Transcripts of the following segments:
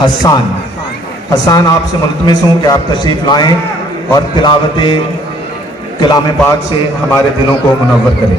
हसान आपसे मुल्तमिस हूँ कि आप तशरीफ़ लाएँ और तिलावत कलाम पाक से हमारे दिलों को मुनव्वर करें।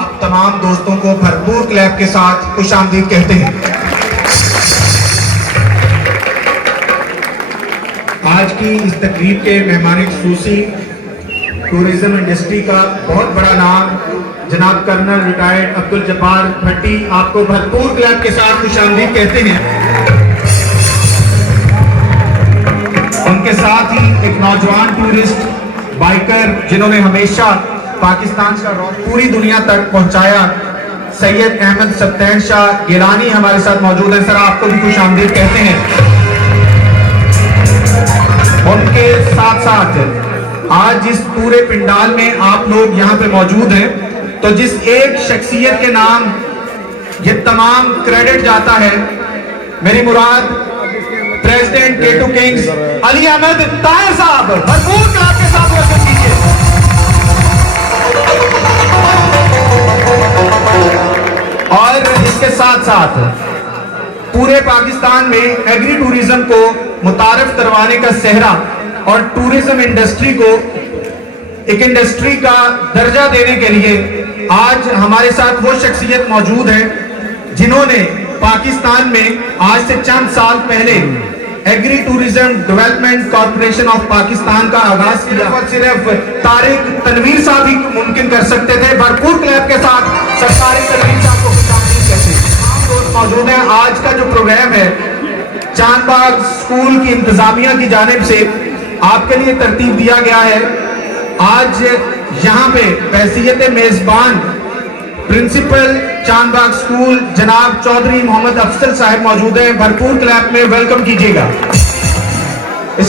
आप तमाम दोस्तों को भरपूर क्लैप के साथ खुशामदीद कहते हैं। आज की इस तकरीब के मेहमान खुसूसी टूरिज्म इंडस्ट्री का बहुत बड़ा नाम जनाब कर्नल रिटायर्ड अब्दुल जब्बार भट्टी, आपको भरपूर क्लैप के साथ खुशामदीद कहते हैं। उनके साथ ही एक नौजवान टूरिस्ट बाइकर जिन्होंने हमेशा पाकिस्तान का रौब पूरी दुनिया तक पहुंचाया, सैयद अहमद सत्तैन शाह गिलानी हमारे साथ मौजूद है। सर, आपको भी खुशामदीद कहते हैं। उनके साथ साथ आज इस पूरे पिंडाल में आप लोग यहाँ पे मौजूद हैं, तो जिस एक शख्सियत के नाम ये तमाम क्रेडिट जाता है, मेरी मुराद president K2 kings Ali Ahmad Tahir sahab, भरपूर क्लास के साथ वेलकम कीजिए। और इसके साथ साथ पूरे पाकिस्तान में एग्री टूरिज्म को मुतारिफ करवाने का सेहरा और टूरिज्म इंडस्ट्री को एक इंडस्ट्री का दर्जा देने के लिए आज हमारे साथ वो शख्सियत मौजूद है जिन्होंने पाकिस्तान में आज से चंद साल पहले agri tourism development corporation of Pakistan का आगाज किया। और सिर्फ तारिक तनवीर साहब ही मुमकिन कर सकते थे। भरपूर क्लैप के साथ सरकारी तनवीर साहब को खुशामदीद कहते हैं। मौजूद है। आज का जो प्रोग्राम है चांदबाग स्कूल की इंतजामिया की जानिब से आपके लिए तरतीब दिया गया है। आज यहाँ पे हैसियत मेजबान प्रिंसिपल चांदबाग स्कूल जनाब चौधरी मोहम्मद अफजल साहब मौजूद हैं। भरपूर क्लैप में वेलकम कीजिएगा।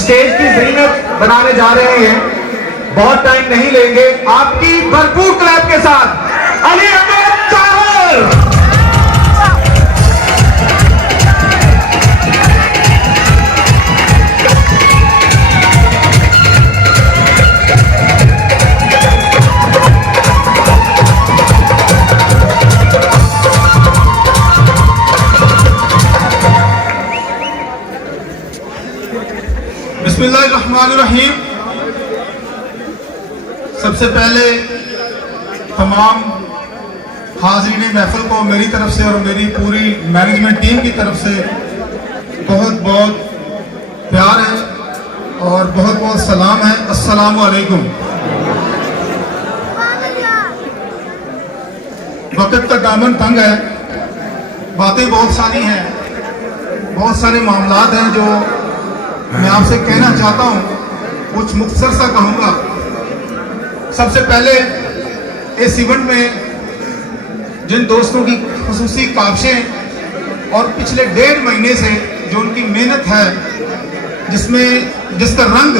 स्टेज की ज़ीनत बनाने जा रहे हैं, बहुत टाइम नहीं लेंगे। आपकी भरपूर क्लैप के साथ अली अहमद ताहिर। बिस्मिल्लाहिर्रहमानिर्रहीम। सबसे पहले तमाम हाज़रीन महफिल को मेरी तरफ से और मेरी पूरी मैनेजमेंट टीम की तरफ से बहुत बहुत प्यार है और बहुत बहुत सलाम है। अस्सलामु अलैकुम। वक्त का दामन तंग है, बातें बहुत सारी हैं, बहुत सारे मामलात हैं जो मैं आपसे कहना चाहता हूँ, कुछ मुख्तसर सा कहूँगा। सबसे पहले इस इवेंट में जिन दोस्तों की खुसूसी काविशें और पिछले 1.5 महीने से जो उनकी मेहनत है, जिसका रंग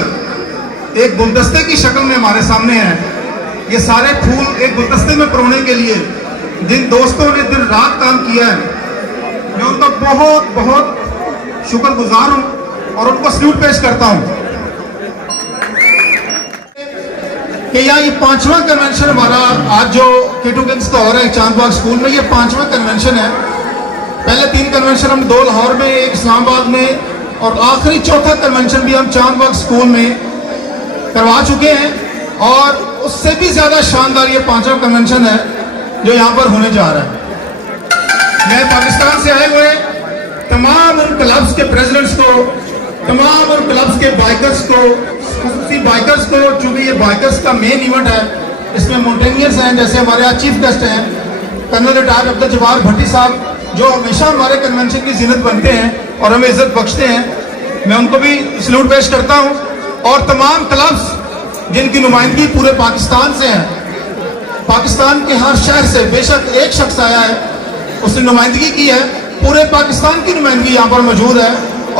एक गुलदस्ते की शक्ल में हमारे सामने है, ये सारे फूल एक गुलदस्ते में परोने के लिए जिन दोस्तों ने दिन रात काम किया है, मैं उनका बहुत बहुत शुक्रगुजार हूं और उनको सल्यूट पेश करता हूं कि यहाँ ये 5वां कन्वेंशन हमारा आज जो K2 किंग्स का हो रहा है चांदबाग स्कूल में, ये 5वां कन्वेंशन है। पहले 3 कन्वेंशन हम 2 लाहौर में, 1 इस्लामाबाद में और आखिरी चौथा कन्वेंशन भी हम चांदबाग स्कूल में करवा चुके हैं और उससे भी ज्यादा शानदार ये 5वां कन्वेंशन है जो यहाँ पर होने जा रहा है। मैं पाकिस्तान से आए हुए तमाम उन क्लब्स के प्रेसिडेंट्स को, तमाम उन क्लब्स के बाइकर्स को, खुसूसी बाइकर्स को, चूंकि ये बाइकर्स का मेन इवेंट है, इसमें माउंटेनियर्स हैं, जैसे हमारे यहाँ चीफ गेस्ट हैं कर्नल रिटायर्ड अब्दुल जब्बार भट्टी साहब, जो हमेशा हमारे कन्वेंशन की जिन्नत बनते हैं और हमें इज्जत बख्शते हैं। मैं उनको भी सल्यूट पेश करता हूँ और तमाम क्लब्स जिनकी नुमाइंदगी पूरे पाकिस्तान से है, पाकिस्तान के हर शहर से बेशक एक शख्स आया है, उसने नुमाइंदगी की है, पूरे पाकिस्तान की नुमाइंदगी यहाँ पर मौजूद है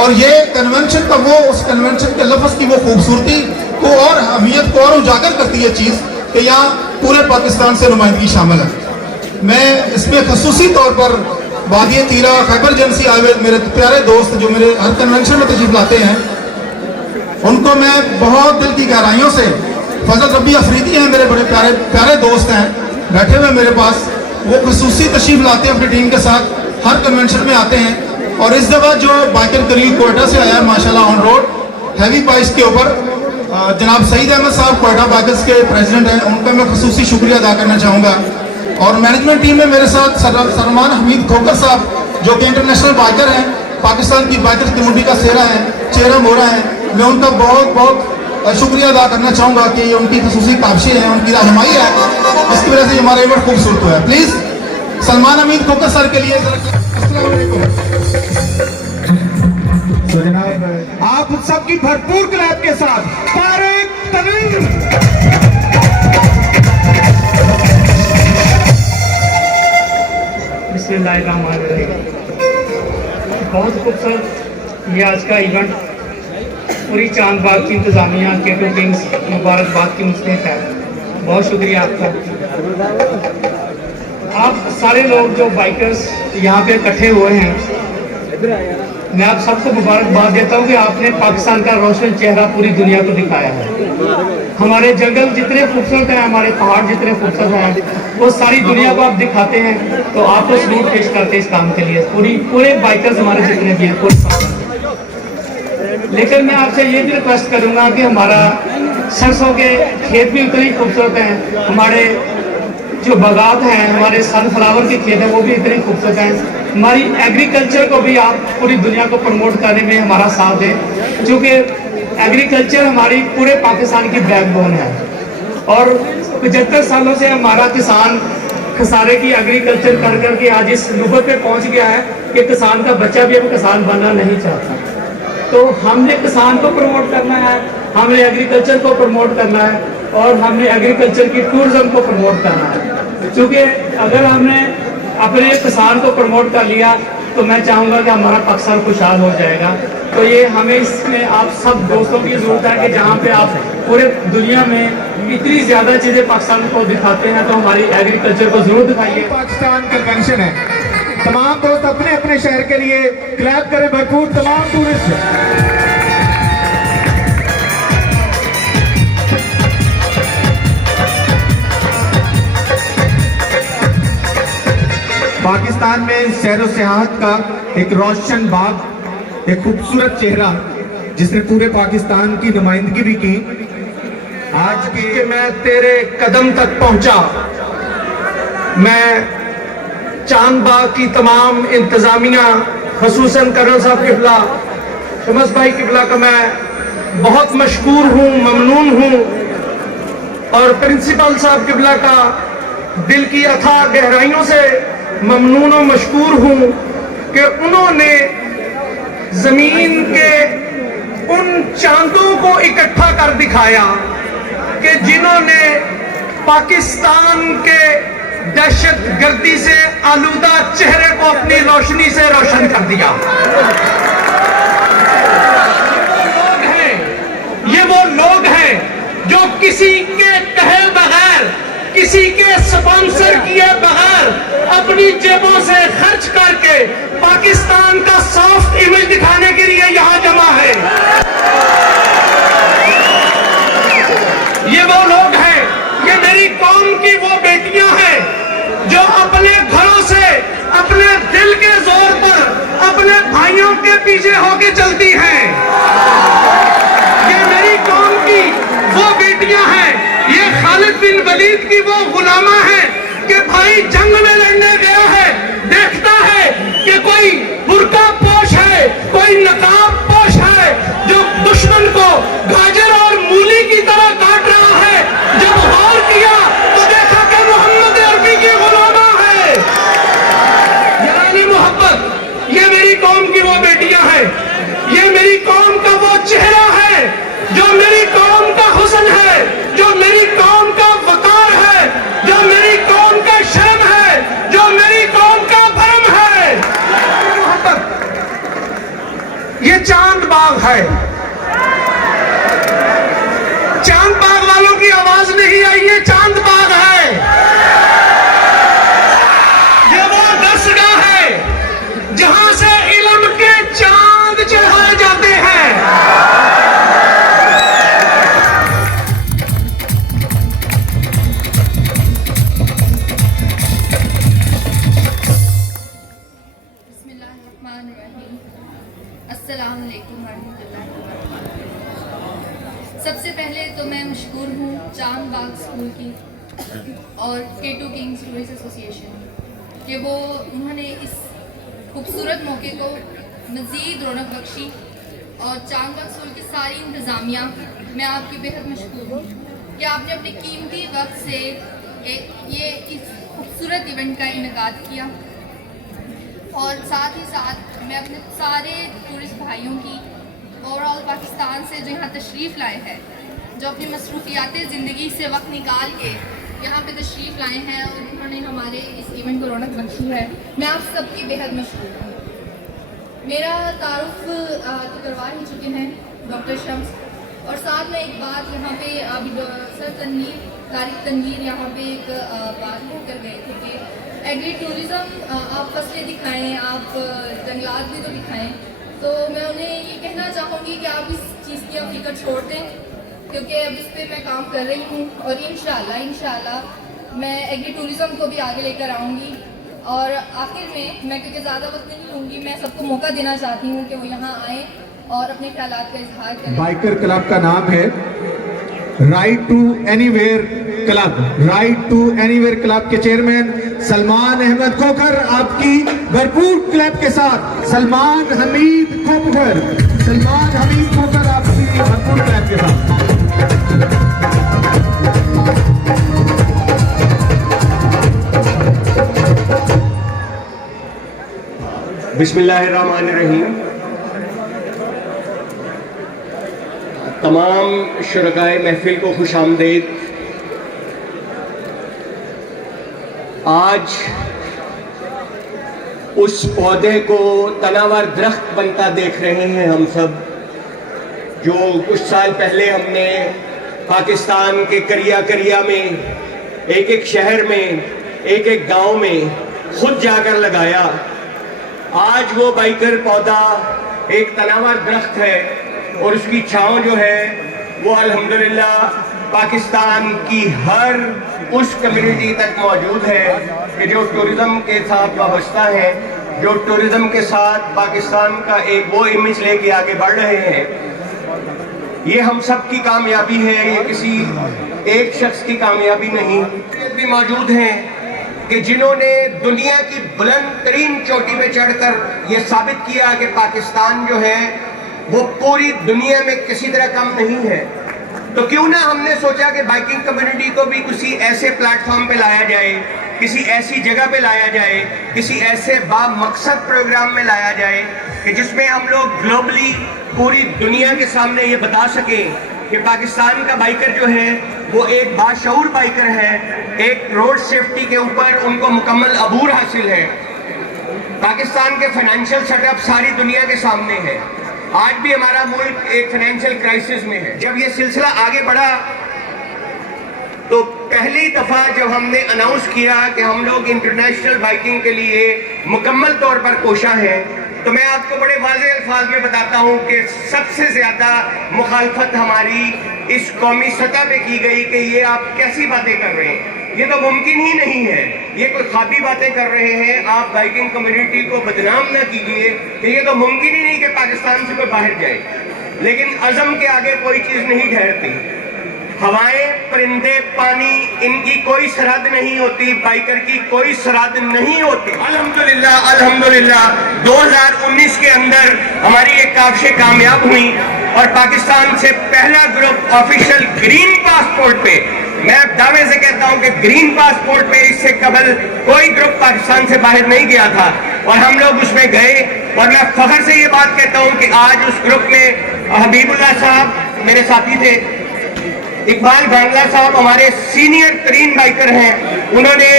और ये कन्वेंशन का वो, उस कन्वेंशन के लफ्ज़ की वो खूबसूरती को और अहमियत को और उजागर करती है चीज़ कि यहाँ पूरे पाकिस्तान से नुमाइंदगी शामिल है। मैं इसमें खसूसी तौर पर वादी तीरा खैबर एजेंसी आए हुए मेरे प्यारे दोस्त जो मेरे हर कन्वेंशन में तशरीफ लाते हैं, उनको मैं बहुत दिल की गहराइयों से, फजल रब्बी अफरीदी हैं मेरे बड़े प्यारे प्यारे दोस्त हैं बैठे हुए मेरे पास, वो खसूसी तशरीफ लाते हैं अपनी टीम के साथ, हर कन्वेंशन में आते हैं। और इस दफ़ा जो बाइकर करीब कोयटा से आया है माशाल्लाह ऑन रोड हैवी बाइक्स के ऊपर, जनाब सईद अहमद साहब कोयटा बाइकर्स के प्रेसिडेंट हैं, उनका मैं खसूसी शुक्रिया अदा करना चाहूँगा। और मैनेजमेंट टीम में मेरे साथ सलमान हमीद खोकर साहब जो कि इंटरनेशनल बाइकर हैं, पाकिस्तान की बाइकर्स कम्युनिटी का चेहरा मोहरा है, मैं उनका बहुत बहुत शुक्रिया अदा करना चाहूँगा कि ये उनकी खसूसी काविशें हैं, उनकी रहनुमाई है, जिसकी वजह से हमारा इवेंट खूबसूरत हुआ है। प्लीज़ सलमान हमीद खोकर सर के लिए अस्सलाम वालेकुम। तो जनाब आप सबकी भरपूर क्लैप के साथ तारिक तनवीर। बिस्मिल्लाहिर्रहमानिर्रहीम। बहुत खूबसूरत ये आज का इवेंट, पूरी चांदबाग की इंतजामिया K2 किंग्स मुबारकबाद की मुस्तहिक है। बहुत शुक्रिया आपका। आप सारे लोग जो बाइकर्स यहाँ पे इकट्ठे हुए हैं, मैं आप सबको मुबारकबाद देता हूँ कि आपने पाकिस्तान का रोशन चेहरा पूरी दुनिया को दिखाया है। हमारे जंगल जितने खूबसूरत हैं, हमारे पहाड़ जितने खूबसूरत हैं, वो सारी दुनिया को आप दिखाते हैं, तो आपको सल्यूट पेश करते हैं इस काम के लिए, पूरे बाइकर्स हमारे जितने भी हैं। लेकिन मैं आपसे ये भी रिक्वेस्ट करूँगा कि हमारा सरसों के खेत भी उतने ही खूबसूरत हैं, हमारे जो बागात हैं, हमारे सनफ्लावर के खेत हैं, वो भी इतने खूबसूरत हैं। हमारी एग्रीकल्चर को भी आप पूरी दुनिया को प्रमोट करने में हमारा साथ दें, क्योंकि एग्रीकल्चर हमारी पूरे पाकिस्तान की बैकबोन है और 75 सालों से हमारा किसान खसारे की एग्रीकल्चर कर करके आज इस नौबत पे पहुंच गया है कि किसान का बच्चा भी अब किसान बनना नहीं चाहता। तो हमने किसान को प्रमोट करना है, हमने एग्रीकल्चर को प्रमोट करना है और हमने एग्रीकल्चर की टूरिज्म को प्रमोट करना है, क्योंकि अगर हमने अपने किसान को प्रमोट कर लिया तो मैं चाहूँगा कि हमारा पाकिस्तान खुशहाल हो जाएगा। तो ये हमें इसमें आप सब दोस्तों की ज़रूरत है कि जहाँ पे आप पूरे दुनिया में इतनी ज़्यादा चीज़ें पाकिस्तान को दिखाते हैं, तो हमारी एग्रीकल्चर को ज़रूर दिखाइए। पाकिस्तान कन्वेंशन है, तमाम दोस्त अपने अपने शहर के लिए क्लैप करें भरपूर। तमाम टूरिस्ट पाकिस्तान में सैर सियाहत का एक रोशन बाग, एक खूबसूरत चेहरा जिसने पूरे पाकिस्तान की नुमाइंदगी भी की। आज के मैं तेरे कदम तक पहुंचा, मैं चांद बाग की तमाम इंतजामिया, खसूसन कर्नल साहब किबला, शमस भाई किबला का मैं बहुत मशकूर हूँ, ममनून हूँ, और प्रिंसिपल साहब किबला का दिल की अथाह गहराइयों से ममनून और मशकूर हूँ कि उन्होंने जमीन के उन चांदों को इकट्ठा कर दिखाया कि जिन्होंने पाकिस्तान के दहशत गर्दी से आलूदा चेहरे को अपनी रोशनी से रोशन कर दिया। ये वो लोग हैं जो किसी के कहे बगैर, किसी के स्पॉन्सर किए बगैर अपनी जेबों से खर्च करके पाकिस्तान का सॉफ्ट इमेज दिखाने के लिए यहां जमा है। ये वो लोग हैं, ये मेरी कौम की वो बेटियां हैं जो अपने घरों से अपने दिल के जोर पर अपने भाइयों के पीछे होके चलती हैं। ये मेरी कौम की वो बेटियां हैं, ये खालिद बिन वलीद की वो गुलामा है कि भाई जंग में लड़ने गया है, देखता है कि कोई बुर्का पोश है, कोई नकाब पोश है जो दुश्मन को गाजर और मूली की तरह काट रहा है। जब गौर किया तो देखा कि मोहम्मद अरबी की गुलामा है। यानी मोहब्बत, ये मेरी कौम की वो बेटियां हैं, ये मेरी कौम का वो चेहरा है जो मेरी कौम का हुस्न है, जो मेरी कौम का वकार है, जो मेरी कौम का शर्म है, जो मेरी कौम का भरम है। मोहब्बत, ये चांद बाग है। चांद बाग वालों की आवाज नहीं आई, ये चांद बाग है। ये वो दरसगाह है जहां से इल्म के चांद चढ़ाए जाते हैं। अस्सलाम वालेकुम रहमतुल्लाहि व बरकातहू। सबसे पहले तो मैं मशकूर हूँ चांद बाग स्कूल की और K2 किंग्स टूरिस्ट एसोसिएशन कि वो उन्होंने इस खूबसूरत मौके को मज़ीद रौनक बख्शी, और चांद बाग स्कूल की सारी इंतज़ामिया, मैं आपकी बेहद मशकूर हूँ कि आपने अपने कीमती वक्त से ये इस खूबसूरत इवेंट का इनेकाद किया। और साथ ही साथ मैं अपने सारे टूरिस्ट भाइयों की ओवरऑल पाकिस्तान से जो यहाँ तशरीफ़ लाए हैं, जो अपनी मसरूफियात ज़िंदगी से वक्त निकाल के यहाँ पे तशरीफ़ लाए हैं और उन्होंने हमारे इस इवेंट को रौनक बख्शी है, मैं आप सबकी बेहद मशहूर हूँ। मेरा तारुफ तो करवा ही चुके हैं डॉक्टर शम्स, और साथ में एक बात यहाँ पे अभी सर तारिक तनवीर यहाँ पे एक बात कर गए थे कि एग्री टूरिज़म आप फसलें दिखाएं, आप जंगलात भी तो दिखाएं। तो मैं उन्हें ये कहना चाहूँगी कि आप इस चीज़ की फिक्र छोड़ दें, क्योंकि अब इस पर मैं काम कर रही हूँ और इंशाल्लाह मैं एग्री टूरिज़म को भी आगे लेकर आऊँगी। और आखिर में मैं, क्योंकि ज़्यादा वक्त नहीं लूँगी, मैं सबको मौका देना चाहती हूँ कि वो यहाँ आएँ और अपने ख्यालात का इजहार करें। बाइकर क्लब का नाम है right to anywhere club. Right to anywhere club के चेयरमैन सलमान अहमद खोखर आपकी भरपूर क्लब के साथ, सलमान हमीद खोखर आपकी भरपूर क्लब के साथ। बिस्मिल्लाहिर्रहमानिर्रहीम। तमाम शुरकाए महफिल को खुश आमदीद। आज उस पौधे को तनावर दरख्त बनता देख रहे हैं हम सब, जो कुछ साल पहले हमने पाकिस्तान के करिया में, एक एक शहर में, एक एक गांव में खुद जाकर लगाया। आज वो बाइकर पौधा एक तनावर दरख्त है और उसकी छांव जो है वो अल्हम्दुलिल्लाह पाकिस्तान की हर उस कम्युनिटी तक मौजूद है कि जो टूरिज़्म के साथ वाबस्ता है, जो टूरिज़्म के साथ पाकिस्तान का एक वो इमेज लेके आगे बढ़ रहे हैं। ये हम सब की कामयाबी है, ये किसी एक शख्स की कामयाबी नहीं। भी मौजूद हैं कि जिन्होंने दुनिया की बुलंद तरीन चोटी पे चढ़कर ये साबित किया कि पाकिस्तान जो है वो पूरी दुनिया में किसी तरह कम नहीं है, तो क्यों ना हमने सोचा कि बाइकिंग कम्युनिटी को भी किसी ऐसे प्लेटफॉर्म पे लाया जाए, किसी ऐसी जगह पे लाया जाए, किसी ऐसे बामकसद प्रोग्राम में लाया जाए कि जिसमें हम लोग ग्लोबली पूरी दुनिया के सामने ये बता सकें कि पाकिस्तान का बाइकर जो है वो एक बाशऊर बाइकर है, एक रोड सेफ्टी के ऊपर उनको मुकम्मल अबूर हासिल है। पाकिस्तान के फाइनेंशियल सेटअप सारी दुनिया के सामने है। आज भी हमारा मुल्क एक फाइनेंशियल क्राइसिस में है। जब ये सिलसिला आगे बढ़ा तो पहली दफा जब हमने अनाउंस किया कि हम लोग इंटरनेशनल बाइकिंग के लिए मुकम्मल तौर पर कोशा हैं, तो मैं आपको बड़े वाज़े अल्फाज में बताता हूं कि सबसे ज्यादा मुखालफत हमारी इस कौमी सतह पे की गई कि ये आप कैसी बातें कर रहे हैं, ये तो मुमकिन ही नहीं है, ये कोई खाबी बातें कर रहे हैं, आप बाइकिंग कम्युनिटी को बदनाम ना कीजिए कि ये तो मुमकिन ही नहीं कि पाकिस्तान से कोई बाहर जाए। लेकिन अज़म के आगे कोई चीज नहीं ठहरती। हवाएं, परिंदे, पानी, इनकी कोई सरहद नहीं होती, बाइकर की कोई सरहद नहीं होती। अल्हम्दुलिल्लाह अल्हम्दुलिल्लाह 2019 के अंदर हमारी ये काविशें कामयाब हुई और पाकिस्तान से पहला ग्रुप ऑफिशियल ग्रीन पासपोर्ट पे, मैं दावे से कहता हूं कि ग्रीन पासपोर्ट पे इससे कबल कोई ग्रुप पाकिस्तान से बाहर नहीं गया था और हम लोग उसमें गए। और मैं फख्र से ये बात कहता हूं कि आज उस ग्रुप में हबीबुल्लाह साहब मेरे साथी थे, इकबाल गांगला साहब हमारे सीनियर तरीन बाइकर हैं, उन्होंने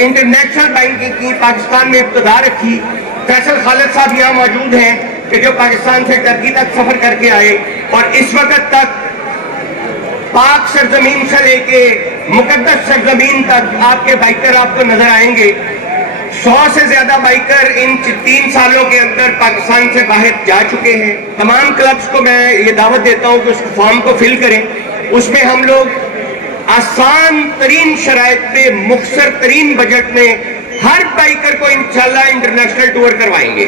इंटरनेशनल बाइकिंग की पाकिस्तान में इब्तिदा रखी। फैसल खालिद साहब यहाँ मौजूद हैं कि जो पाकिस्तान से टर्की तक सफर करके आए और इस वक्त तक पाक सरजमीन से लेके मुकद्दस सरजमीन तक आपके बाइकर आपको नजर आएंगे। 100 से ज्यादा बाइकर इन 3 सालों के अंदर पाकिस्तान से बाहर जा चुके हैं। तमाम क्लब्स को मैं ये दावत देता हूं कि उस फॉर्म को फिल करें। उसमें हम लोग आसान तरीन शराइत पे मुख्तसर तरीन बजट में हर बाइकर को इंशाल्लाह इंटरनेशनल टूर करवाएंगे।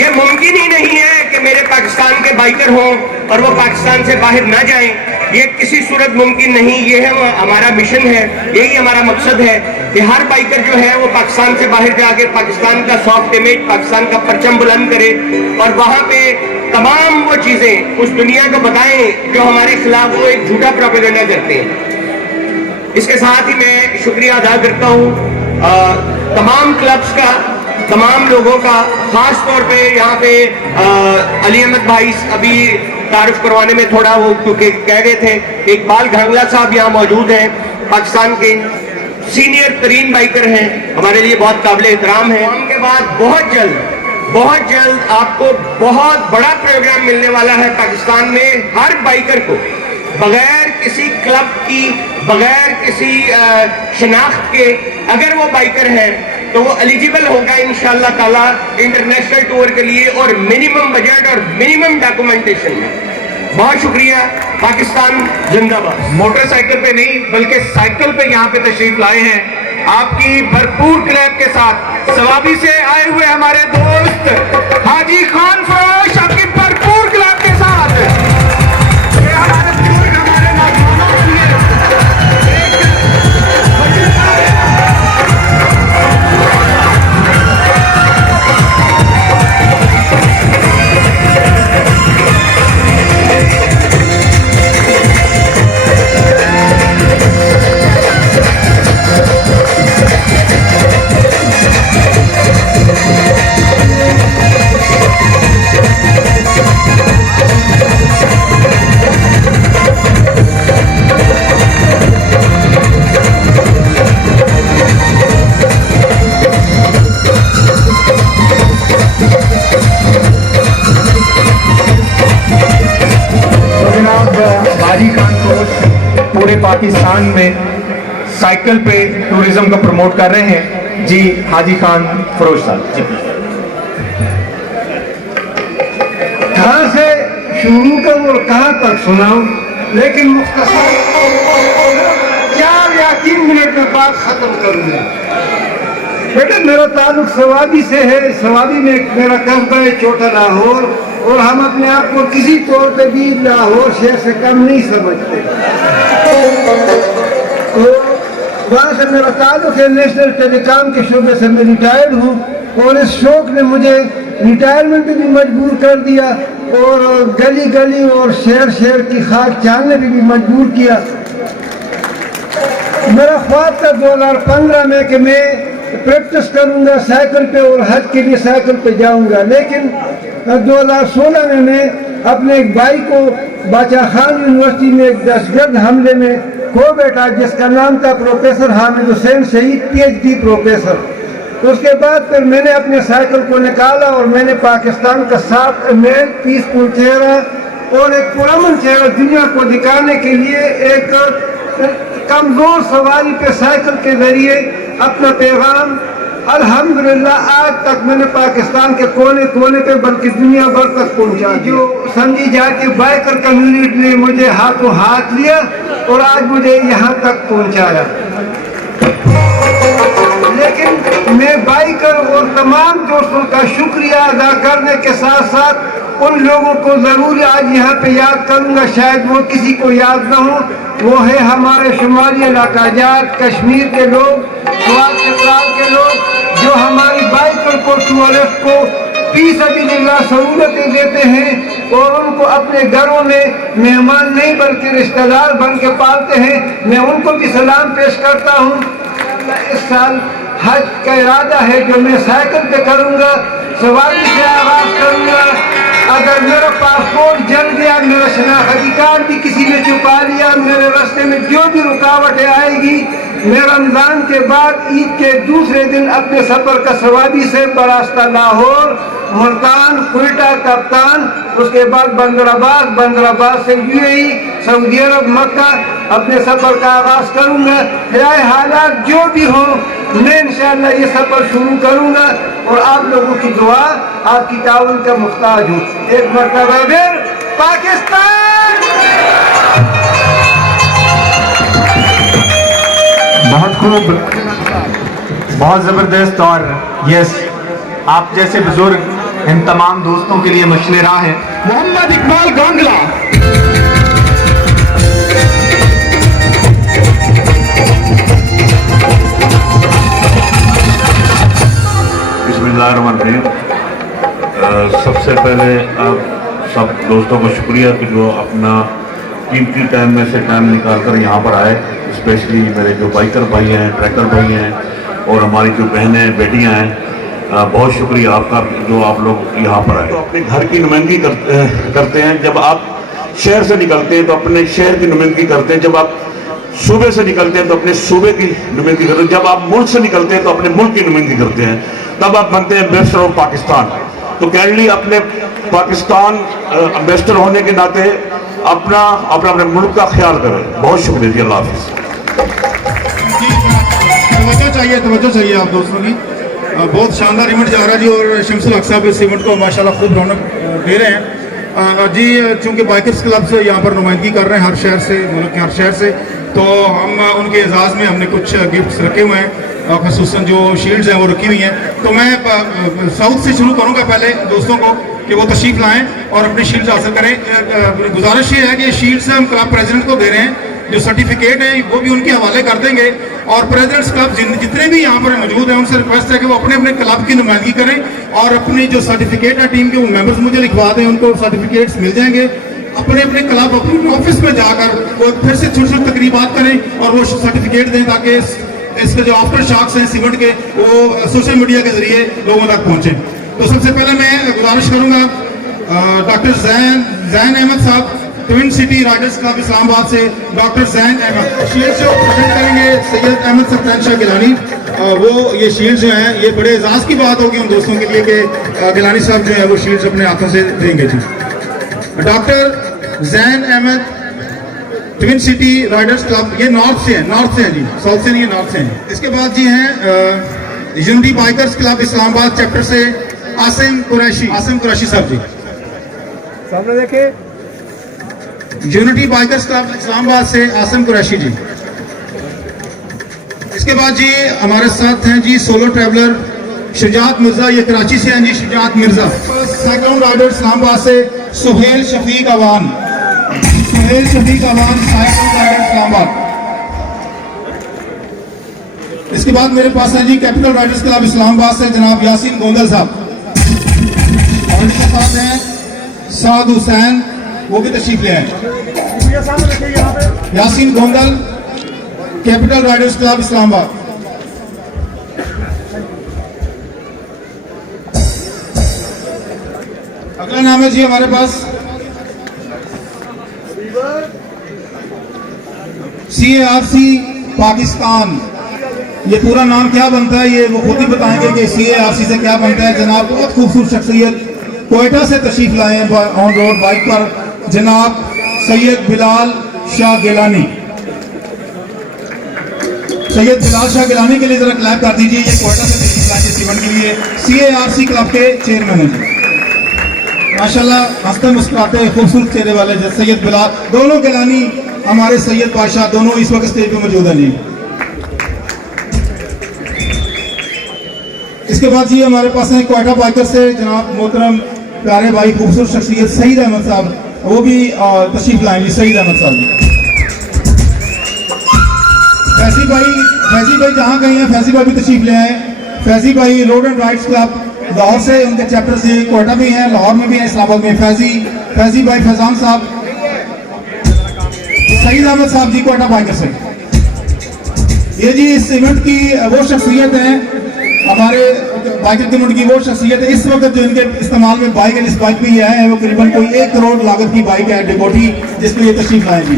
ये मुमकिन ही नहीं है कि मेरे पाकिस्तान के बाइकर हों और वो पाकिस्तान से बाहर ना जाएं, ये किसी सूरत मुमकिन नहीं। ये है हमारा मिशन है, यही हमारा मकसद है कि हर बाइकर जो है वो पाकिस्तान से बाहर जाके पाकिस्तान का सॉफ्ट इमेज, पाकिस्तान का परचम बुलंद करे और वहां पे तमाम वो चीजें उस दुनिया को बताएं जो हमारे खिलाफ वो एक झूठा प्रोपेगेंडा करते हैं। इसके साथ ही मैं शुक्रिया अदा करता हूँ तमाम क्लब्स का, तमाम लोगों का, खास तौर पे यहाँ पे अली अहमद भाई अभी तारुफ करवाने में थोड़ा वो क्योंकि कह गए थे कि इकबाल घांगला साहब यहाँ मौजूद हैं, पाकिस्तान के सीनियर तरीन बाइकर हैं, हमारे लिए बहुत काबिल एहतराम है। उनके बाद बहुत जल्द आपको बहुत बड़ा प्रोग्राम मिलने वाला है पाकिस्तान में। हर बाइकर को बगैर किसी क्लब की, बगैर किसी शनाख्त के अगर वो बाइकर है तो वो एलिजिबल होगा इंशाअल्लाह ताला इंटरनेशनल टूर के लिए और मिनिमम बजट और मिनिमम डॉक्यूमेंटेशन में। बहुत शुक्रिया। पाकिस्तान जिंदाबाद। मोटरसाइकिल पे नहीं बल्कि साइकिल पे यहाँ पे तशरीफ लाए हैं। आपकी भरपूर क्लैप के साथ सवाबी से आए हुए हमारे दोस्त हाजी खान फरोश, आपकी भरपूर क्लैप के साथ ये हमारे बुजुर्ग, हमारे नौजवानों के लिए हाजी खान फरोश पूरे पाकिस्तान में साइकिल पे टूरिज्म को प्रमोट कर रहे हैं। जी हाजी खान फरोश साहब जी। कहाँ से शुरू करूँ और कहाँ तक सुनाऊं, लेकिन मुख्तसर 4 या 3 मिनट में बात खत्म करूंगा। बेटा मेरा ताल्लुक सवाबी से है। सवाबी में मेरा कस्बा है छोटा लाहौर और हम अपने आप को किसी तौर पे भी लाहौर शहर से कम नहीं समझते। तो वहाँ से मेरा ताल्लुक है नेशनल टेलीकॉम के शोबे से, मैं रिटायर्ड हूँ और इस शौक ने मुझे रिटायरमेंट में भी मजबूर कर दिया और गली गली और शहर शहर की खाक छानने में भी मजबूर किया। मेरा ख्वाब था 2015 में कि मैं प्रैक्टिस करूंगा साइकिल पे और हज के लिए साइकिल पे जाऊंगा, लेकिन 2016 में मैं अपने एक भाई को बादशाह खान यूनिवर्सिटी में एक दहशतगर्द हमले में खो बैठा, जिसका नाम था प्रोफेसर हामिद हुसैन शहीद PhD प्रोफेसर। उसके बाद फिर मैंने अपने साइकिल को निकाला और मैंने पाकिस्तान का साफ इमेज, पीसफुल चेहरा और एक पुरअमन चेहरा दुनिया को दिखाने के लिए एक कमजोर सवारी पे साइकिल के जरिए अपना पैगाम अल्हम्दुलिल्लाह आज तक मैंने पाकिस्तान के कोने कोने पे बल्कि दुनिया भर तक पहुंचा। जो समझी जाती बाइकर कम्युनिटी ने मुझे हाथों हाथ लिया और आज मुझे यहाँ तक पहुंचाया। लेकिन मैं बाइकर और तमाम दोस्तों का शुक्रिया अदा करने के साथ साथ उन लोगों को जरूर आज यहाँ पे याद करूंगा, शायद वो किसी को याद न हो। वो है हमारे शुमाली इलाका जात कश्मीर के लोग, स्वात के लोग, जो हमारी बाइकर को टूरिस्ट को फीसबिलिल्लाह सहूलतें देते हैं और उनको अपने घरों में मेहमान नहीं बल्कि रिश्तेदार बन के पालते हैं। मैं उनको भी सलाम पेश करता हूँ। इस साल हज का इरादा है जो मैं साइकिल पे करूँगा, सवारी से आगाज करूँगा। अगर मेरा पासपोर्ट जल गया, मेरा शनाख्ती कार्ड भी किसी ने छुपा लिया, मेरे रास्ते में जो भी रुकावटें आएगी, मैं रमजान के बाद ईद के दूसरे दिन अपने सफर का सवाबी से बरास्ता लाहौर, मुल्तान, क्वेटा, कप्तान, उसके बाद बंदराबाद से UAE, सऊदी अरब, मक्का अपने सफर का आगाज करूंगा। चाहे हालात जो भी हो, मैं इंशाअल्लाह ये सफर शुरू करूंगा और आप लोगों की दुआ, आपकी ताउन का मुख्ताज हूँ। एक मरतबा फिर पाकिस्तान। बहुत खूब, बहुत ज़बरदस्त। और यस, आप जैसे बुजुर्ग इन तमाम दोस्तों के लिए मशले राह हैं। मोहम्मद इकबाल गांगला। बिस्मिल्लाहिर्रहमानिर्रहीम। सबसे पहले आप सब दोस्तों को शुक्रिया कि जो अपना कीमती टाइम में से टाइम निकाल कर यहाँ पर आए, स्पेशली मेरे जो बाइकर भाई हैं, ट्रैकर भाई हैं और हमारी जो बहनें बेटियाँ हैं, बहुत शुक्रिया आपका जो आप लोग यहाँ पर आए। तो अपने घर की नुमाइंदगी करते हैं। जब आप शहर से निकलते हैं तो अपने शहर की नुमाइंदगी करते हैं। जब आप सूबे से निकलते हैं तो अपने सूबे की नुमाइंदगी करते हैं। जब आप मुल्क से निकलते हैं तो अपने मुल्क की नुमाइंदगी करते हैं। तब आप बनते हैं एम्बेसडर ऑफ पाकिस्तान। तो कैरली अपने पाकिस्तान एम्बेसडर होने के नाते अपने मुल्क का ख्याल करें। बहुत शुक्रिया जी, अल्लाह हाफिज़। तवज्जो चाहिए आप दोस्तों की। बहुत शानदार इवेंट जा रहा है जी और शमसुल हक साहब इस इवेंट को माशाल्लाह खूब रौनक दे रहे हैं जी। चूँकि बाइकर्स क्लब से यहाँ पर नुमाइंदगी कर रहे हैं हर शहर से, मुल्क के हर शहर से, तो हम उनके एजाज़ में हमने कुछ गिफ्ट्स रखे हुए हैं, ख़ुसूसन जो शील्ड्स हैं वो रखी हुई हैं। तो मैं साउथ से शुरू करूँगा पहले दोस्तों को कि वो तशरीफ़ लाएँ और अपनी शील्ड्स हासिल करें। गुजारिश ये है कि शील्ड्स हम क्लब प्रेसिडेंट को दे रहे हैं, जो सर्टिफिकेट है वो भी उनके हवाले कर देंगे। और प्रेसिडेंट्स क्लब जितने भी यहाँ पर मौजूद हैं उनसे रिक्वेस्ट है कि वो अपने अपने क्लब की नुमाइंदगी करें और अपनी जो सर्टिफिकेट है टीम के वो मेंबर्स मुझे लिखवा दें, उनको सर्टिफिकेट्स मिल जाएंगे। अपने अपने क्लब अपने ऑफिस में जाकर वो फिर से छोटी छोटी तकरीबात करें और वो सर्टिफिकेट दें ताकि इसके जो आफ्टर शॉक्स हैं सीमेंट के वो सोशल मीडिया के जरिए लोगों तक पहुँचे। तो सबसे पहले मैं गुजारिश करूँगा डॉक्टर जैन अहमद साहब, twin city riders club Islamabad से डॉक्टर जैन अहमद शील्ड से प्रेजेंट करेंगे। सैयद अहमद सत्तान शाह गिलानी, वो ये शील्ड जो हैं ये बड़े एजाज़ की बात होगी उन दोस्तों के लिए कि गिलानी साहब जो है वो शील्ड्स अपने हाथों से देंगे जी। Doctor Jain Ahmad, twin city riders club, ये नॉर्थ से हैं जी, साउथ से नहीं है, नॉर्थ से हैं। इसके बाद जी हैं unity bikers club Islamabad chapter से आसिम कुरैशी साहब जी, सामने देखे। यूनिटी बाइकर्स क्लब इस्लामाबाद से आसिम कुरैशी जी। इसके बाद जी हमारे साथ हैं जी सोलो ट्रैवलर शुजात मिर्जा, ये कराची से हैं जी शुजात मिर्जा। साइक्लोन राइडर इस्लामाबाद से सुहेल शफीक अवान, साइक्लोन राइडर इस्लामाबाद। इसके बाद मेरे पास है G capital Riders club Islamabad से जनाब यासीन गोंदल साहब, और इनके साथ हैं साद हुसैन, वो भी तशरीफ ले आए। Yasin Gondal, capital Riders club Islamabad. अगला नाम है जी हमारे पास CARC पाकिस्तान। ये पूरा नाम क्या बनता है ये वो खुद ही बताएंगे कि CARC से क्या बनता है। जनाब बहुत खूबसूरत शख्सियत कोयटा से तशरीफ लाए हैं ऑन रोड बाइक पर, जनाब सैयद बिलाल शाह गिलानी। सैयद बिलाल शाह गिलानी के लिए जरा क्लैप कर दीजिए। ये कोयटा से तशरीफ लाए इस इवेंट के लिए, CARC क्लब के चेयरमैन हैं जी। माशाल्लाह हंसते मुस्कुराते खूबसूरत चेहरे वाले सैयद बिलाल, दोनों गिलानी हमारे सैयद बादशाह दोनों इस वक्त स्टेज पे मौजूद हैं जी। इसके बाद जी हमारे पास हैं कोयटा बाइकर से जनाब मोहतरम प्यारे भाई खूबसूरत शख्सियत सईद अहमद साहब, वो भी तशरीफ लाएंगे। सईद अहमद साहब जी। फैजी भाई जहाँ कहीं हैं फैजी भाई भी तशरीफ ले आए। फैजी भाई road and rides club Lahore से, उनके चैप्टर से कोयटा में हैं, लाहौर में भी हैं, इस्लामाबाद में। फैजी भाई फैजान साहब, सईद अहमद साहब जी कोयटा बाइकर से। ये जी इस इवेंट की वो शख्सियत है, हमारे बाइकर कम्युनिटी की वो शख्सियत है इस वक्त जो इनके इस्तेमाल में बाइक है। इस बाइक पे ये है वो करीबन कोई 1 करोड़ लागत की बाइक है डिकोटी, जिसपे ये तशरीफ लाए जी।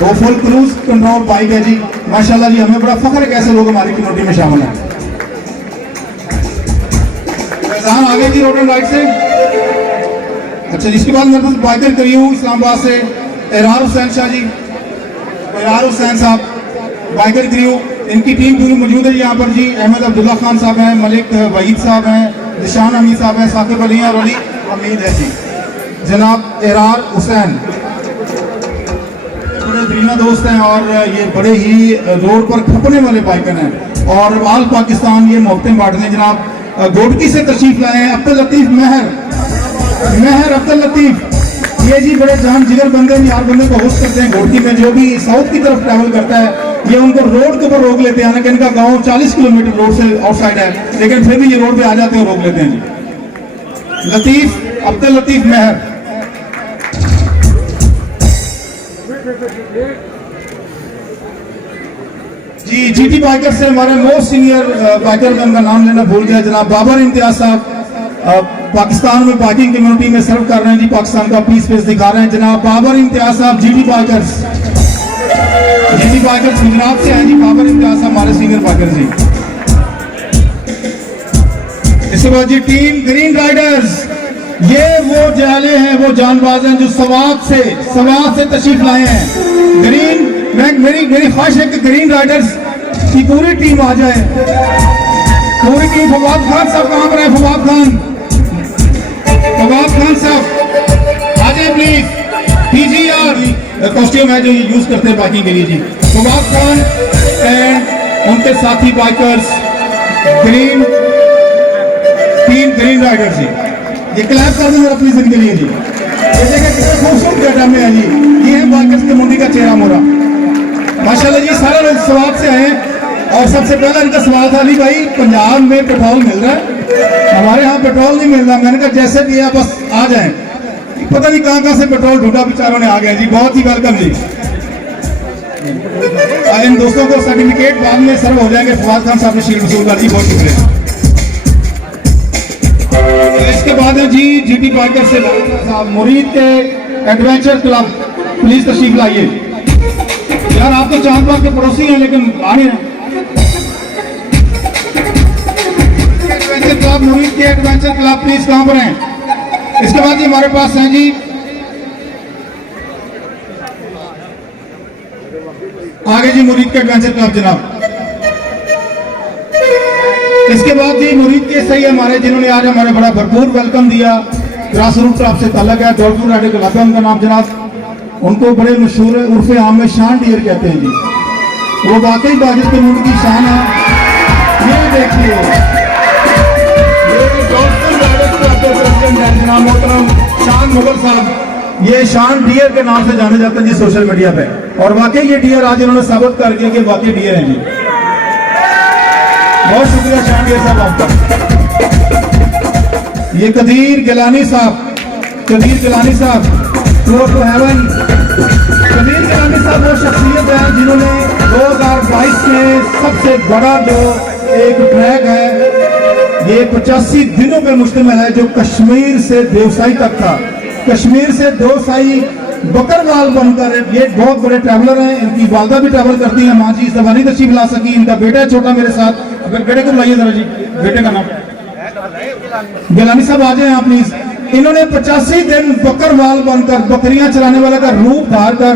वो फुल क्रूज कंट्रोल बाइक है जी। माशाल्लाह जी हमें बड़ा फख्र है कि ऐसे लोग हमारी कम्युनिटी में शामिल हैं। आगे जी रोड एंड राइड से। अच्छा, इसके बाद मेरे पास बाइकर क्रू इस्लामाबाद से एरार हुसैन शाह जी, एरार हुसैन साहब बाइकर क्रू, इनकी टीम पूरी मौजूद है यहाँ पर जी। अहमद अब्दुल्ला खान साहब हैं, मलिक वहीद साहब हैं, निशान हमीद साहब हैं, साकिब अली हैं और अली हमीद है जी। जनाब एरार हुसैन बड़े दीना दोस्त हैं और ये बड़े ही रोड पर खपने वाले बाइकर हैं और आल पाकिस्तान ये मोहब्बतें बांटने। जनाब गोडकी से तशरीफ लाए हैं अब्दुल लतीफ महर अब्दुल लतीफ, ये जी बड़े जान जिगर बंदे हैं, यार बंदे को होस्ट करते हैं। घोटकी में जो भी साउथ की तरफ ट्रैवल करता है ये उनको रोड के ऊपर रोक लेते हैं, हालांकि इनका गांव 40 किलोमीटर रोड से आउटसाइड है, लेकिन फिर भी ये रोड पे आ जाते हैं और रोक लेते हैं जी। लतीफ अब्दुल लतीफ महर। जी GT बाइकर से हमारे मोस्ट सीनियर बाइकर में उनका नाम लेना भूल गया, जनाब बाबर इम्तियाज साहब पाकिस्तान में बाइकिंग कम्युनिटी में सर्व कर रहे हैं जी, पाकिस्तान का पीस फेस दिखा रहे हैं। जनाब बाबर इम्तियाज साहब GT बाइकर्स गुजरात से हैं जी। बाबर इम्तियाज साहब हमारे सीनियर बाइकर जी। इसके बाद जी टीम ग्रीन राइडर्स, ये वो जाले हैं, वो जानबाज हैं जो सवात से तशरीफ लाए हैं। ग्रीन मेरी ख्वाहिश है कि ग्रीन राइडर्स की पूरी टीम आ जाए, पूरी टीम। फवाद खान साहब कहाँ पर है? फवाद खान साहब आ जाए प्लीज। PGR कॉस्ट्यूम है जो ये यूज करते हैं बाइकिंग के लिए जी। फवाद खान एंड उनके साथी बाइकर्स टीम ग्रीन राइडर्स जी। ये क्लैप कर दें प्लीज इनके लिए जी। ये देखिए कितने खूबसूरत गेटअप में है जी, ये है बाइकर्स कम्युनिटी का चेहरा मोरा। माशाल्लाह जी सारे लोग स्वाद से आए। और सबसे पहला इनका सवाल था अली भाई पंजाब में पेट्रोल मिल रहा है? हमारे यहाँ पेट्रोल नहीं मिल रहा। मैंने कहा जैसे भी है बस आ जाएं। पता नहीं कहाँ से पेट्रोल ढूंढा बेचारों ने आ गया जी। बहुत ही वेलकम जी। इन दोस्तों को सर्टिफिकेट बाद में सर्व हो जाएंगे। फवाद खान साहब ने शील्ड वसूल कर दी, बहुत शुक्रिया। इसके बाद है जी GT बाइकर से साहब मुरीद के एडवेंचर क्लब, प्लीज तशरीफ लाइए। यार आप तो चांदबाग के पड़ोसी हैं लेकिन आ नहीं रहे। एडवेंचर क्लब मुरीद के एडवेंचर क्लब प्लीज कहां पर हैं? इसके बाद जी हमारे पास हैं जी आगे जी मुरीद के एडवेंचर क्लब जनाब। इसके बाद जी मुरीद के सही हमारे जिन्होंने आज हमारे बड़ा भरपूर वेलकम दिया, ग्रास रूट क्लब से ताल्लुक है, डॉल्फिन राइडर क्लब है उनका नाम जनाब। उनको बड़े मशहूर उर्फे आम में शान डियर कहते हैं जी। वो वाकई बाजिद कम्युनिटी की शान है। ये देखिए जनाब मोहतरम शान मुगल साहब, ये शान डियर के नाम से जाने जाते हैं जी सोशल मीडिया पे। और वाकई ये डियर आज इन्होंने साबित कर दिया कि वाकई डियर हैं जी। बहुत शुक्रिया शाहनवाज साहब आपका। ये कदीर गिलानी साहब, कदीर गिलानी साहब, close to heaven. Qadir Gilani साहब वो शख्सियत है जिन्होंने 2022 में सबसे बड़ा जो एक ट्रैक है, ये 85 दिनों पे मुश्तमिल है, जो कश्मीर से देवसाई तक था। कश्मीर से देवसाई बकरवाल बनकर, ये बहुत बड़े ट्रैवलर हैं। इनकी वालदा भी ट्रैवल करती हैं, माँ जी इस दफा नहीं तशरीफ ला सकी। इनका बेटा है छोटा मेरे साथ, बेटे को बुलाइए जरा जी, बेटे का नाम गिलानी साहब आ जाए आप प्लीज। इन्होंने 85 दिन बकरवाल बनकर, बकरियां चलाने वाले का रूप धार कर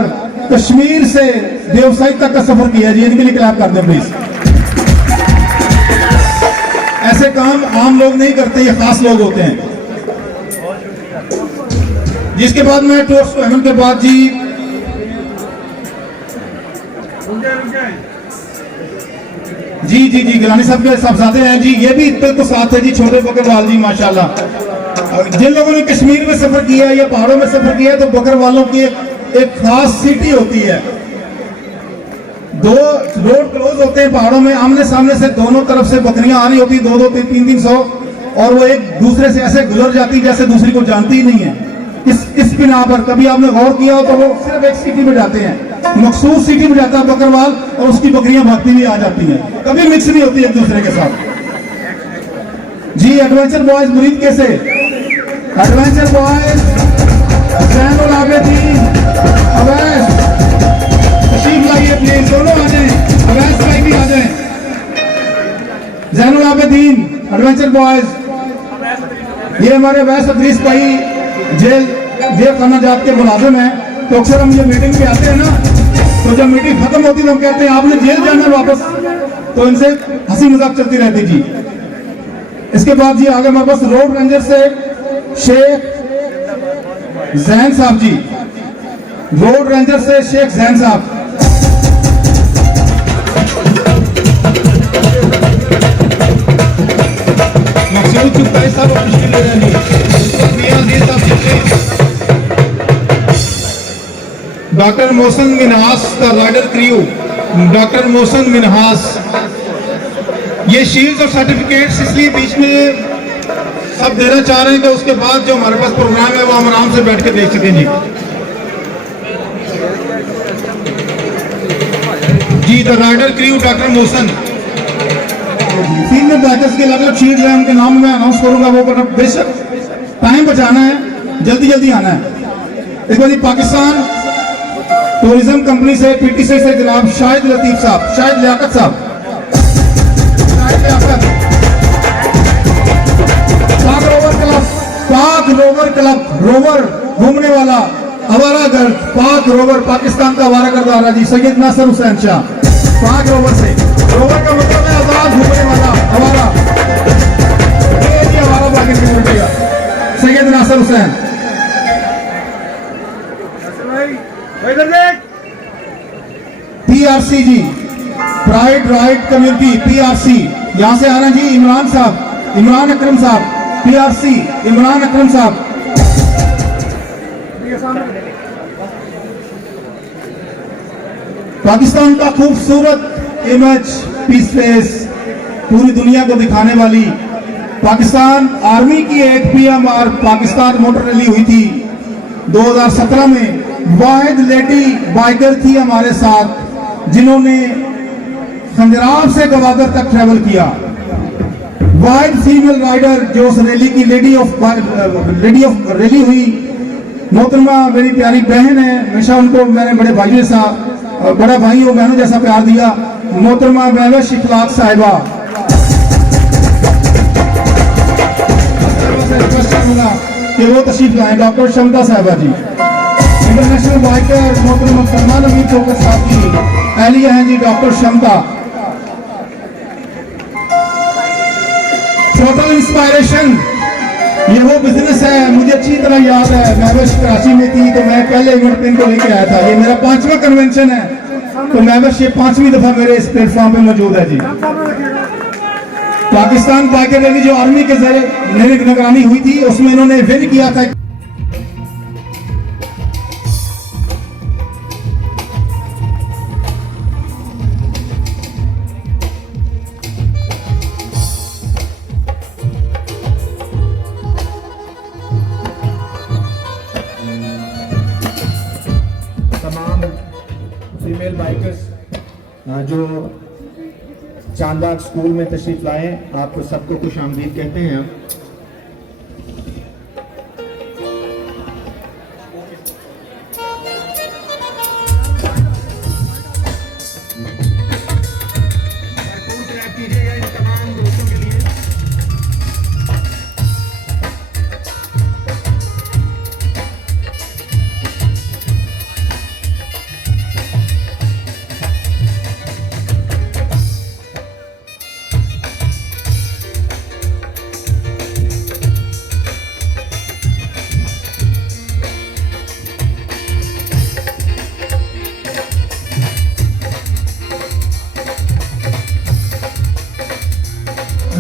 कश्मीर से देवसाई तक का सफर किया जी। इनके लिए क्लैप कर दें प्लीज। ऐसे काम आम लोग नहीं करते, ये खास लोग होते हैं। जिसके बाद में टूर्स टू हेवन के बाद जी जी जी जी गिलानी साहब के साहबजादे हैं जी, ये भी इतने तो साथ है जी, छोटे बकरवाल जी माशाल्लाह। जिन लोगों ने कश्मीर में सफर किया है या पहाड़ों में सफर किया है, तो बकरवालों की एक खास सिटी होती है। दो रोड क्लोज होते हैं पहाड़ों में, आमने सामने से दोनों तरफ से बकरियां आ रही होती, 2-2, 3-300, और वो एक दूसरे से ऐसे गुजर जाती जैसे दूसरी को जानती ही नहीं है। इस बिना पर कभी आपने गौर किया हो तो वो सिर्फ एक सिटी में जाते हैं, मखसूस सिटी में जाता है बकरवाल, और उसकी बकरियां भागती हुई आ जाती हैं, कभी मिक्स नहीं होती एक दूसरे के साथ जी। एडवेंचर बॉयज मुरीद कैसे, एडवेंचर बॉयज जैनुल आबिदीन, अवैस तशरीफ लाइए प्लीज, दोनों आ जाएं, अवैस भाई भी आ जाएं। जैनुल आबिदीन एडवेंचर बॉयज, ये हमारे अवैस अदरीस भाई जेल खाना जात के मुलाजिम हैं। तो अक्सर हम ये मीटिंग पे आते हैं ना, तो जब मीटिंग खत्म होती है तो हम कहते हैं आपने जेल जाना है वापस, तो इनसे हंसी मजाक चलती रहती जी। इसके बाद जी आगे हमारे पास रोड रेंजर से शेख जैन साहब जी, रोड रेंजर से शेख जैन साहब। मकसूद चुप्पाई साहब मुश्किल ले रहे हैं। डॉक्टर मोहसन मिनहास का rider crew, doctor Mohsin Minhas, ये शील्ड्स और सर्टिफिकेट्स इसलिए बीच में सब देना चाह रहे हैं कि उसके बाद जो हमारे पास प्रोग्राम है वो हम आराम से बैठ के देख सकें जी। जी the rider crew doctor Mohsin. Senior batchers के अलग अलग शील्ड है, उनके नाम मैं अनाउंस करूंगा, वो पर बेशक टाइम बचाना है, जल्दी जल्दी आना है। इस बार पाकिस्तान टूरिज्म कंपनी से पीटीसी से जनाब शाहिद लतीफ साहब, शाहिद लियाकत साहब, शाहिद लियाकत। पाक रोवर क्लब, रोवर घूमने वाला आवारागर्द, पाक रोवर पाकिस्तान का आवारागर्द आ रहा जी, सैयद नासिर हुसैन शाह, पाक रोवर से। रोवर का मतलब है आजाद घूमने वाला, आवारा, ये जी आवारा बाकी सैयद नासिर हुसैन। पीआरसी जी, प्राइड राइट कम्युनिटी, पीआरसी, यहां से आ रहे हैं जी इमरान साहब, इमरान अकरम साहब, पीआरसी इमरान अकरम साहब। पाकिस्तान का खूबसूरत इमेज, पीसफेस, पूरी दुनिया को दिखाने वाली पाकिस्तान आर्मी की एक पीएमआर पाकिस्तान मोटर रैली हुई थी 2017 में। वाहिद लेडी बाइकर थी हमारे साथ जिन्होंने खंजराव से गवादर तक ट्रेवल किया। वाइड फीमेल राइडर जो उस रैली की लेडी ऑफ रैली हुई, मोहतरमा मेरी प्यारी बहन है, हमेशा उनको मैंने बड़े भाई जैसा, बड़ा भाई और बहनों जैसा प्यार दिया, मोहतरमा महवश इखलाक साहिबा। कि वो तशरीफ लाए, डॉक्टर शमता साहिबा जी, इंटरनेशनल बाइकर मोहतरमा सलमान अमीर चौकस साहब की एहलिया हैं जी डॉक्टर शमता। टोटल इंस्पायरेशन ये वो बिजनेस है, मुझे अच्छी तरह याद है, महवश कराची में थी तो मैं पहले इवेंट पे इनको लेके आया था। ये मेरा 5वां कन्वेंशन है, तो महवश ये 5वीं दफा मेरे इस प्लेटफॉर्म पे मौजूद है जी। पाकिस्तान बाइकर रैली जो आर्मी के जरिए निगरानी हुई थी, उसमें इन्होंने विन किया था। जो चांदबाग स्कूल में तशरीफ लाए, आपको सबको खुश आमदीद कहते हैं।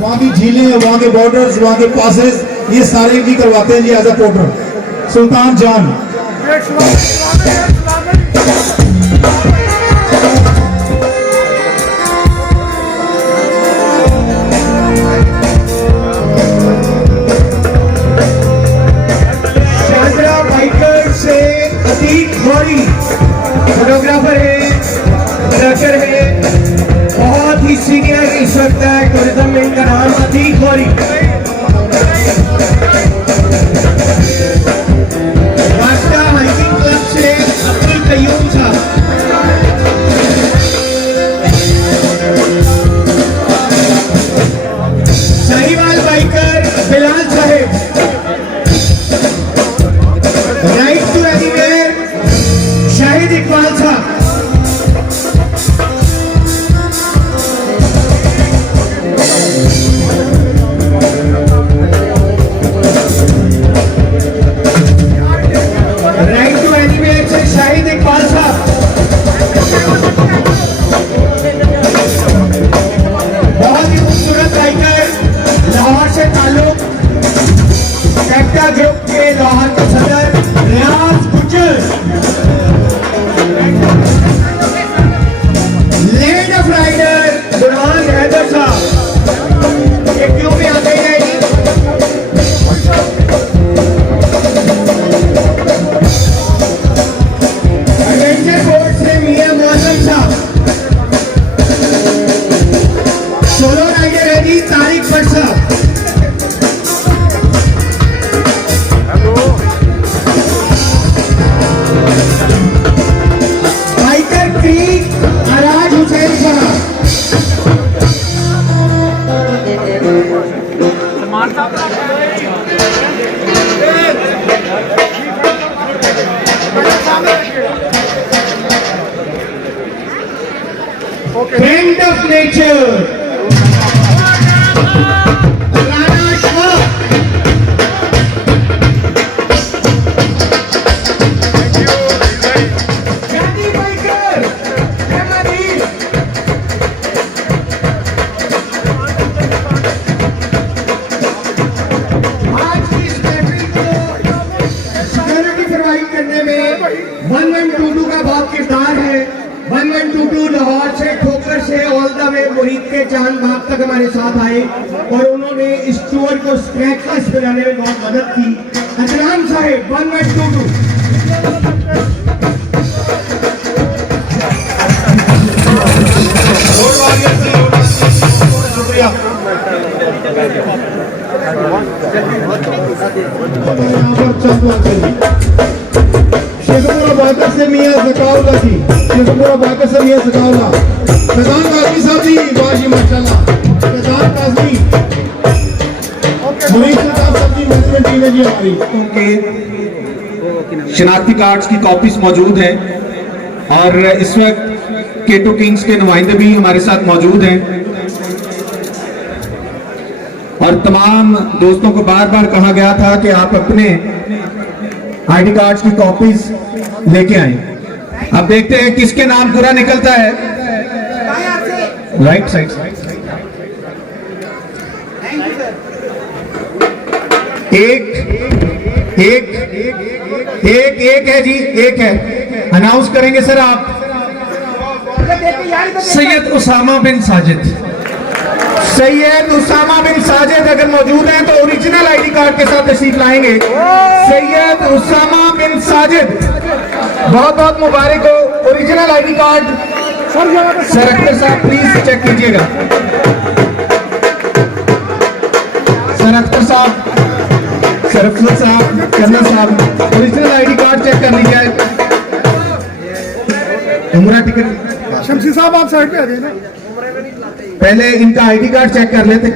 वहाँ की झीलें, वहाँ के बॉर्डर्स, वहाँ के पासेस, ये सारे भी करवाते हैं जी एज अ पोर्टर। सुल्तान जान शांतरा बाइकर से अतीक घोरी फोटोग्राफर है, ट्रैकर है, बहुत ही सीनियर इस वक्त है टूरिज्म में, इनका नाम अतीक घोरी। रास्ता हाइकिंग क्लब से Abdul Qayyum sahab. Sahiwal biker Bilal sahib. Ride to anywhere Shahid Iqbal sahab. Ride to anywhere से शाहिद इकबाल साहब। बहुत ही खूबसूरत बाइकर, लाहौर से ताल्लुक, कैप्टा ग्रुप के लाहौर के सदर Riaz Gujjar. Land of rider Burhan Haider sahab. ये क्यों भी आते हैं? एडवेंचर बोर्ड से मियां मौसम साहब। सोलो राइडर है जी तारिक भट्ट साहब। बाइकर क्रीक अराज हुसैन साहब। Friend of nature Rana Shah. Gandhi biker हेमादीन। आज की इस महफिल को सिक्योरिटी प्रोवाइड करने में 1122 का बहुत किरदार है। 1122 लाहौर से, ठोकर से ऑल द वे मुरीद के चांद बाग तक हमारे साथ आए और उन्होंने इस टूर को स्क्रैचलेस बनाने में बहुत मदद की। अदनान साहिब 1122। शुक्रिया। शेखपुरा बाइकर से मियां जकाउल्ला जी, शेखपुरा बाइकर से मियां जकाउल्ला। फैजान काजमी साहब जी, वाह जी माशाल्लाह। फैजान काजमी, मुनीर साहब जी, मैनेजमेंट टीम है जी हमारी। के शनाख्ती कार्ड्स की कॉपीज मौजूद हैं और इस वक्त केटो किंग्स के नुमाइंदे भी हमारे साथ मौजूद हैं और तमाम दोस्तों को बार बार कहा गया था कि आप अपने आईडी कार्ड्स की कॉपीज लेके आए। अब देखते हैं किसके नाम पूरा निकलता है। राइट साइड एक एक एक एक है जी, एक है। अनाउंस करेंगे सर आप। सैयद उसामा बिन साजिद। सैयद उसामा बिन साजिद अगर मौजूद हैं तो ओरिजिनल आईडी कार्ड के साथ तशरीफ लाएंगे। सैयद उसामा बिन साजिद, बहुत बहुत मुबारक हो। Original ID card sir Akhtar साहब प्लीज चेक कीजिएगा। सर अख्तर साहब, सर अफजल साहब, कर्नल साहब, ओरिजिनल आईडी कार्ड चेक कर लीजिए। उम्रा टिकट शमशी साहब आप साइड पे आ जाइए ना। पहले इनका आईडी कार्ड चेक कर लेते।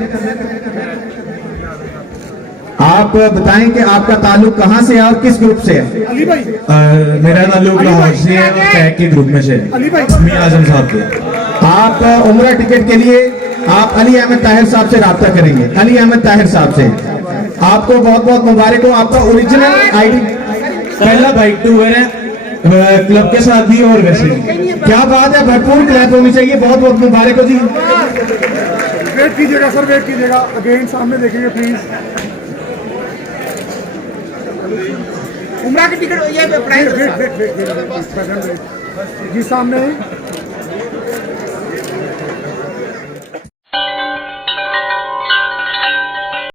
आप बताएं कि आपका ताल्लुक कहां से है और किस ग्रुप से है? अली भाई, मेरा ताल्लुक लाहौर से है और टैग के ग्रुप में से है, अली भाई, मियां आजम साहब के। आप उम्रा टिकट के लिए आप अली अहमद ताहिर साहब से राब्ता करेंगे, अली अहमद ताहिर साहब से। आपको बहुत बहुत मुबारक हो। आपका ओरिजिनल आईडी पहला बाइक टूर है क्लब के साथ भी और वैसे भी। क्या बात है, भरपूर क्लैप होनी चाहिए। बहुत बहुत मुबारक हो जी। वेट कीजिएगा सर, वेट कीजिएगा। अगेन सामने देखेंगे प्लीज। उम्रा की टिकट ये वेट जी सामने